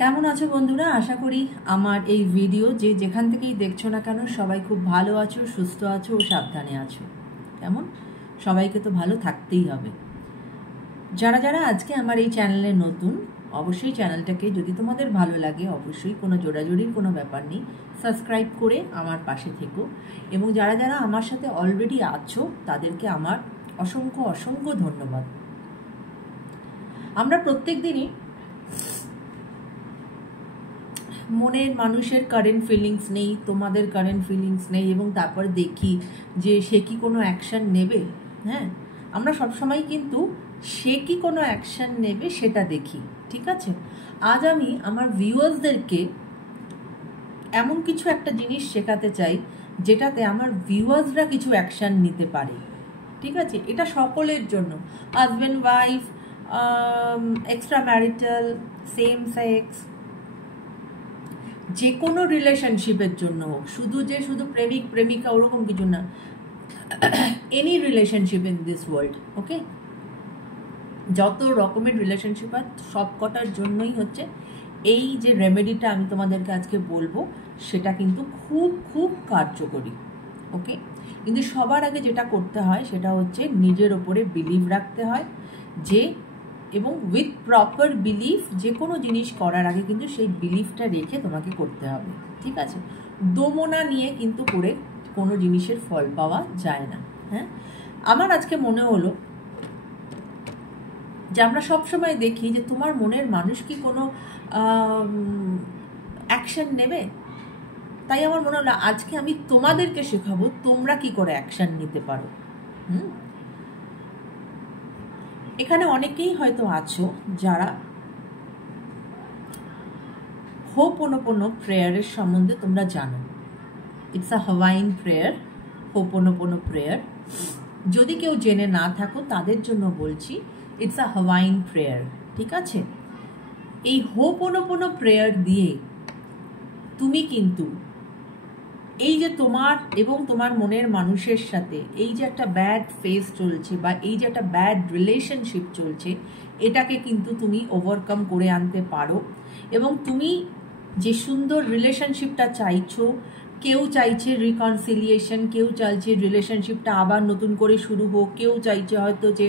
কেমন আছো বন্ধুরা? আশা করি আমার এই ভিডিও যেখান থেকেই দেখছো না কেন সবাই খুব ভালো আছো, সুস্থ আছো ও সাবধানে আছো। কেমন? সবাইকে তো ভালো থাকতেই হবে। যারা যারা আজকে আমার এই চ্যানেলে নতুন, অবশ্যই চ্যানেলটাকে যদি তোমাদের ভালো লাগে, অবশ্যই কোনো জোড়াজোড়ির কোনো ব্যাপার নেই, সাবস্ক্রাইব করে আমার পাশে থেকো। এবং যারা যারা আমার সাথে অলরেডি আছো তাদেরকে আমার অসংখ্য অসংখ্য ধন্যবাদ। আমরা প্রত্যেক দিনই মনের মানুষের কারেন্ট ফিলিংস নেই, তোমাদের কারেন্ট ফিলিংস নেই, এবং তারপরে দেখি যে সে কি কোনো অ্যাকশান নেবে। হ্যাঁ, আমরা সবসময় কিন্তু সে কি কোনো অ্যাকশান নেবে সেটা দেখি, ঠিক আছে? আজ আমি আমার ভিউয়ার্সদেরকে এমন কিছু একটা জিনিস শেখাতে চাই যেটাতে আমার ভিউয়ার্সরা কিছু অ্যাকশান নিতে পারে, ঠিক আছে? এটা সকলের জন্য, husband wife, extra marital, same sex, যে কোনো রিলেশনশিপের জন্য হোক, শুধু প্রেমিক প্রেমিকা ওরকম কিছু না, any relationship in this world, okay? যত রকমের রিলেশনশিপ হয় সব কটার জন্যই হচ্ছে এই যে রেমেডিটা আমি তোমাদেরকে আজকে বলবো, সেটা কিন্তু খুব খুব কার্যকরী, ওকে? কিন্তু সবার আগে যেটা করতে হয় সেটা হচ্ছে নিজের ওপরে বিলিভ রাখতে হয়, যে এবং উইথ প্রপার বিলিফ যে কোনো জিনিস করার আগে কিন্তু সেই বিলিফটা রেখে তোমাকে করতে হবে, ঠিক আছে? দোমনা নিয়ে কিন্তু করে কোনো জিনিসের ফল পাওয়া যায় না। হ্যাঁ, আমার আজকে মনে হলো যে আমরা সবসময় দেখি যে তোমার মনের মানুষ কি কোনো অ্যাকশন নেবে, তাই আমার মনে হলো আজকে আমি তোমাদেরকে শেখাবো তোমরা কি করে অ্যাকশন নিতে পারো। এখানে অনেকেই হয়তো আছো যারা হোপোনোপোনো প্রেয়ারের সম্বন্ধে তোমরা জানো। It's a Hawaiian prayer, ho'oponopono prayer. যদি কেউ জেনে না থাকো তাদের জন্য বলছি, ইটস আ হাওয়াইন প্রেয়ার, ঠিক আছে? এই হোপোনোপোনো প্রেয়ার দিয়ে তুমি কিন্তু এই যে তোমার এবং তোমার মনের মানুষের সাথে এই যে একটা ব্যাড ফেজ চলছে বা এই যে একটা ব্যাড রিলেশনশিপ চলছে, এটাকে কিন্তু তুমি ওভারকাম করে আনতে পারো। এবং তুমি যে সুন্দর রিলেশনশিপটা চাইছো, কেউ চাইছে রিকনসিলিয়েশন, কেউ চাইছে রিলেশনশিপটা আবার নতুন করে শুরু হোক, কেউ চাইছে হয়তো যে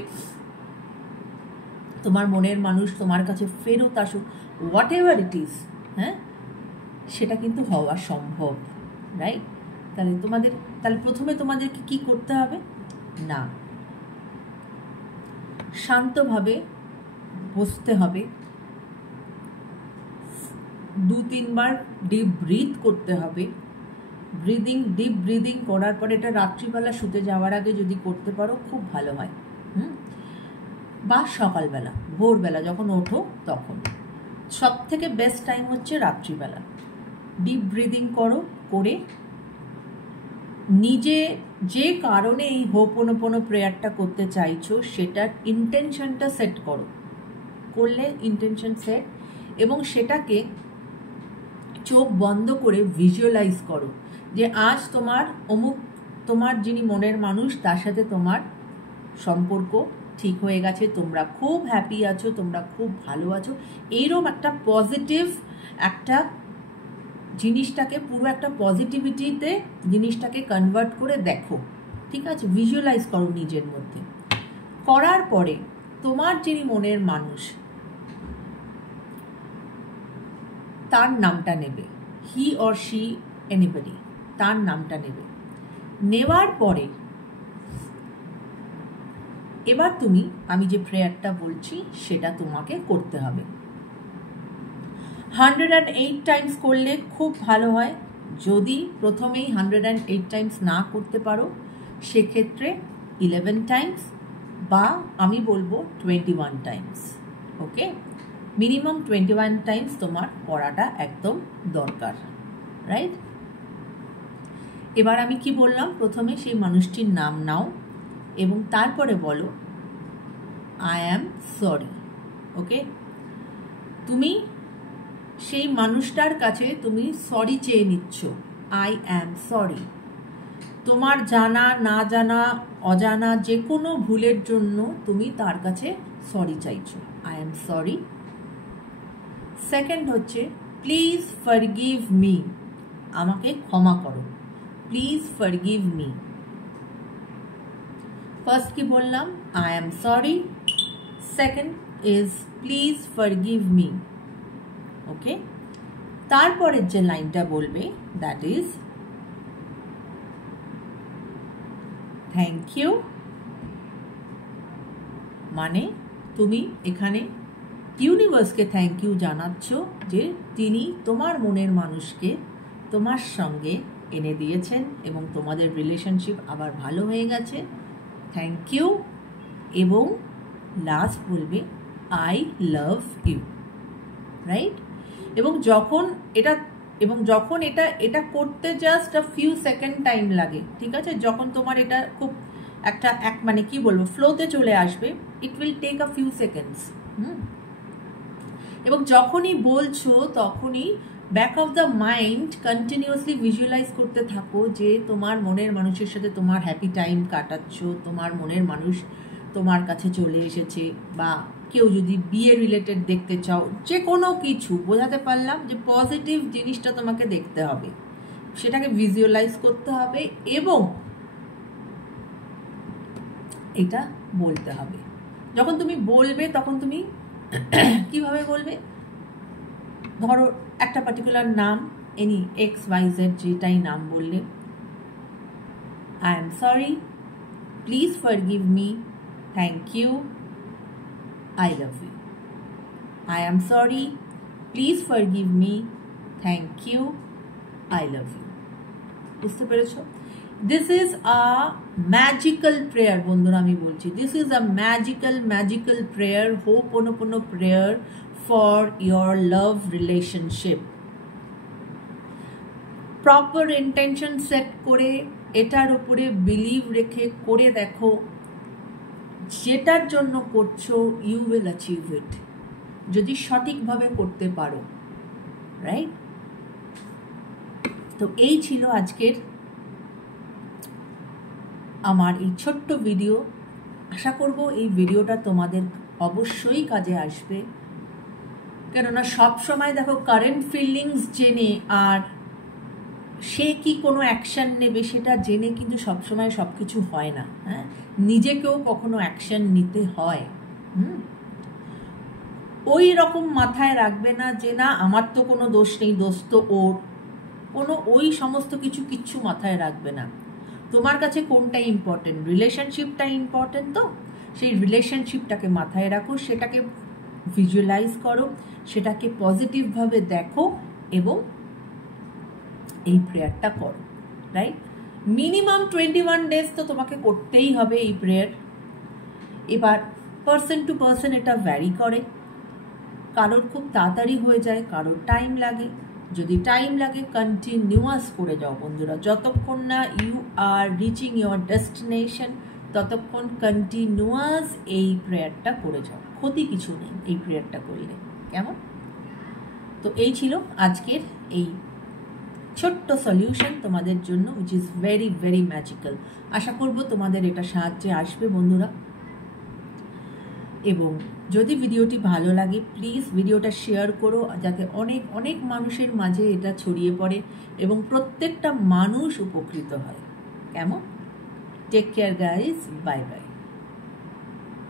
তোমার মনের মানুষ তোমার কাছে ফেরত আসুক, হোয়াট এভার ইট ইজ, হ্যাঁ, সেটা কিন্তু হওয়া সম্ভব, রাইট? তাহলে প্রথমে তোমাদেরকে কি করতে হবে না, শান্তভাবে বসতে হবে, 2-3 বার ডিপ ব্রিথ করতে হবে। ডিপ ব্রিদিং করার পরে এটা রাত্রিবেলা শুতে যাওয়ার আগে যদি করতে পারো খুব ভালো হয়, বা সকালবেলা ভোরবেলা যখন ওঠো তখন। সব থেকে বেস্ট টাইম হচ্ছে রাত্রিবেলা। ডিপ ব্রিদিং করে নিজে যে কারণে এই হোপোনোপোনো প্রেয়ারটা করতে চাইছো সেটার ইন্টেনশনটা সেট করলে ইন্টেনশন সেট, এবং সেটাকে চোখ বন্ধ করে ভিজুয়ালাইজ করো যে আজ তোমার যিনি মনের মানুষ তার সাথে তোমার সম্পর্ক ঠিক হয়ে গেছে, তোমরা খুব হ্যাপি আছো, তোমরা খুব ভালো আছো। এইরকম একটা পজিটিভ একটা জিনিসটাকে, পুরো একটা পজিটিভিটিতে জিনিসটাকে কনভার্ট করে দেখো, ঠিক আছে? ভিজুয়ালাইজ করো নিজের মধ্যে। করার পরে তোমার যিনি মনের মানুষ তার নামটা নেবে, হি অর শি এনিবডি, তার নামটা নেবে। নেওয়ার পরে এবার আমি যে প্রেয়ারটা বলছি সেটা তোমাকে করতে হবে। 108 টাইমস করলে খুব ভালো হয়। যদি প্রথমেই 108 টাইমস না করতে পারো সেক্ষেত্রে 11 টাইমস, বা আমি বলবো 21 টাইমস, ওকে? মিনিমাম 21 টাইমস তোমার করাটা একদম দরকার, রাইট? এবার আমি কি বললাম, প্রথমে সেই মানুষটির নাম নাও এবং তারপরে বলো আই অ্যাম সরি, ওকে? তুমি সেই মানুষটার কাছে তুমি সরি চেয়ে নিচ্ছ, আই অ্যাম সরি। তোমার জানা না জানা অজানা যে কোনো ভুলের জন্য তুমি তার কাছে সরি চাইছো, আই অ্যাম সরি সেকেন্ড হচ্ছে প্লিজ ফরগিভ মি, আমাকে ক্ষমা করো, প্লিজ ফরগিভ মি। ফার্স্ট কি বললাম, I am sorry, second is please forgive me. Okay, তারপরের যে লাইনটা বলবে দ্যাট ইজ থ্যাংক ইউ। মানে তুমি এখানে ইউনিভার্সকে থ্যাংক ইউ জানাচ্ছ যে তিনি তোমার মনের মানুষকে তোমার সঙ্গে এনে দিয়েছেন এবং তোমাদের রিলেশনশিপ আবার ভালো হয়ে গেছে, থ্যাংক ইউ। এবং লাস্ট বলবে আই লাভ ইউ, রাইট? এবং যখন এটা করতে just a few second time লাগে, ঠিক আছে? যখন তোমার এটা খুব মানে কি বলবো, ফ্লোতে চলে আসবে, it will take a few seconds. এবং যখনই বলছো তখনই back of the mind continuously visualise করতে থাকো যে তোমার মনের মানুষের সাথে তোমার হ্যাপি টাইম কাটাচ্ছ, তোমার মনের মানুষ তোমার কাছে চলে এসেছে, বা কেউ যদি বিয়ে রিলেটেড দেখতে চাও, যে কোনো কিছু, বোঝাতে পারলাম যে পজিটিভ জিনিসটা তোমাকে দেখতে হবে, সেটাকে ভিজুয়ালাইজ করতে হবে এবং এটা বলতে হবে। যখন তুমি বলবে তখন তুমি কিভাবে বলবে, ধরো একটা পার্টিকুলার নাম, এনি XYZ যেটাই নাম বললে, I am sorry, please forgive me, thank you, I love you. I am sorry, please forgive me, thank you, I love you. বুঝতে পেরেছো? This is a magical prayer বন্ধুরা, আমি বলছি this is a magical prayer, ho'oponopono prayer for your love relationship. Proper intention set করে, এটার উপরে believe রেখে করে দেখো, যেটার জন্য করছো ইউ উইল অ্যাচিভ ইট, যদি সঠিকভাবে করতে পারো, রাইট? তো এই ছিল আজকের আমার এই ছোট্ট ভিডিও। আশা করব এই ভিডিওটা তোমাদের অবশ্যই কাজে আসবে, কেননা সব সময় দেখো কারেন্ট ফিলিংস জেনে আর সে কি কোনো অ্যাকশন নেবে সেটা জেনে কিন্তু সবসময় সব কিছু হয় না। হ্যাঁ, নিজেকেও কখনো অ্যাকশন নিতে হয়। ওই রকম মাথায় রাখবে না যে না আমার তো কোনো দোষ নেই, দোষ তো ওর, কোনো ওই সমস্ত কিচ্ছু মাথায় রাখবে না। তোমার কাছে কোনটা ইম্পর্টেন্ট, রিলেশনশিপটা ইম্পর্টেন্ট, তো সেই রিলেশনশিপটাকে মাথায় রাখো, সেটাকে ভিজুয়ালাইজ করো, সেটাকে পজিটিভভাবে দেখো এবং এই প্রেয়ারটা করো, রাইট? মিনিমাম 21 ডেজ তো তোমাকে করতেই হবে এই প্রেয়ার। এবার পার্সন টু পার্সন এটা ভ্যারি করে, কারোর খুব তাড়াতাড়ি হয়ে যায়, কারোর টাইম লাগে। যদি টাইম লাগে কন্টিনিউয়াস করে যাও বন্ধুরা, যতক্ষণ না you are reaching your destination ততক্ষণ কন্টিনিউয়াস এই প্রেয়ারটা করে যাও, ক্ষতি কিছু নেই এই প্রেয়ারটা করলে, কেমন? তো এই ছিল আজকের এই ছোট্ট সলিউশন তোমাদের জন্য, which is very very magical. আশা করব তোমাদের এটা সাহায্যে আসবে বন্ধুরা। এবং যদি ভিডিওটি ভালো লাগে প্লিজ ভিডিওটা শেয়ার করো, যাতে অনেক অনেক মানুষের মাঝে এটা ছড়িয়ে পড়ে এবং প্রত্যেকটা মানুষ উপকৃত হয়, কেমন? Take care guys, bye by.